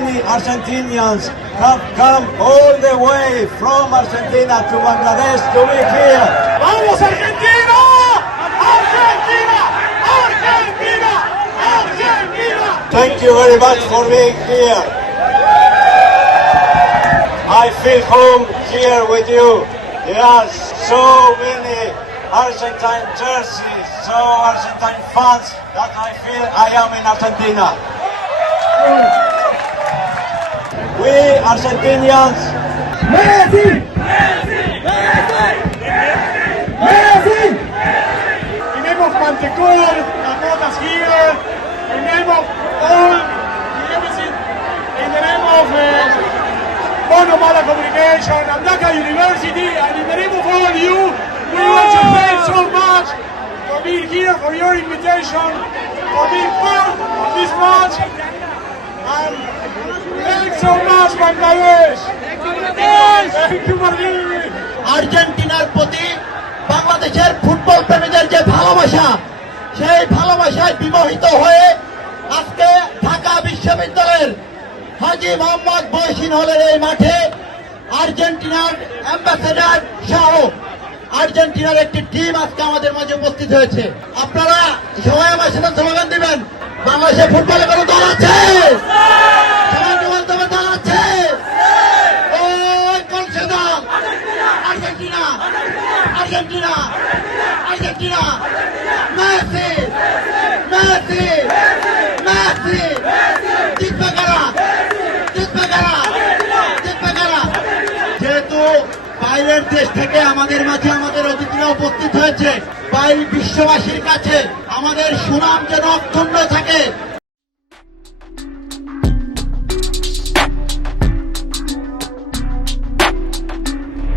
many Argentinians have come all the way from Argentina to Bangladesh to be here. ¡Vamos Argentina! ¡Argentina! ¡Argentina! ¡Argentina! Thank you very much for being here. I feel home here with you. There are so many Argentine jerseys, so Argentine fans that I feel I am in Argentina. We Argentinians, ¡Messi! ¡Messi! ¡Messi! The name of Mantecol, Lamotas here, the name of all, everything, in the name of Bono Mala Communication, and Dhaka University, and in the name of all you, we want to thank so much for being here, for your invitation, for being part of this match, and thanks so much, Bangladesh! Thank you, Bangladesh! আর্জেন্টিনার প্রতি বাংলাদেশের football প্রেমীদের যে ভালোবাসা, সেই ভালোবাসায় বিমোহিত হয়ে আজকে ঢাকা বিশ্ববিদ্যালয়ের হাজী মোহাম্মদ মহসিন হলের এই মাঠে আর্জেন্টিনার অ্যাম্বাসেডর সহ আর্জেন্টিনার একটি টিম আজকে আমাদের মাঝে উপস্থিত হয়েছে। আপনারা সবাই আমার সাথে স্লোগান দিবেন, বাংলাদেশে ফুটবলে কোনো দল আছে? সবাইকে বলতে হবে দল আছে। ওই কোনসে দল? Argentina, Argentina, Argentina. Messi, Messi, Messi. জিতবে কারা? জিতবে কারা? জিতবে কারা? যেহেতু বাইরের দেশ থেকে আমাদের মাঝে আমাদের অতিথিরা উপস্থিত হয়েছে, তাই বিশ্ববাসীর কাছে আমাদের সুনাম যেন অক্ষুণ্ণ থাকে,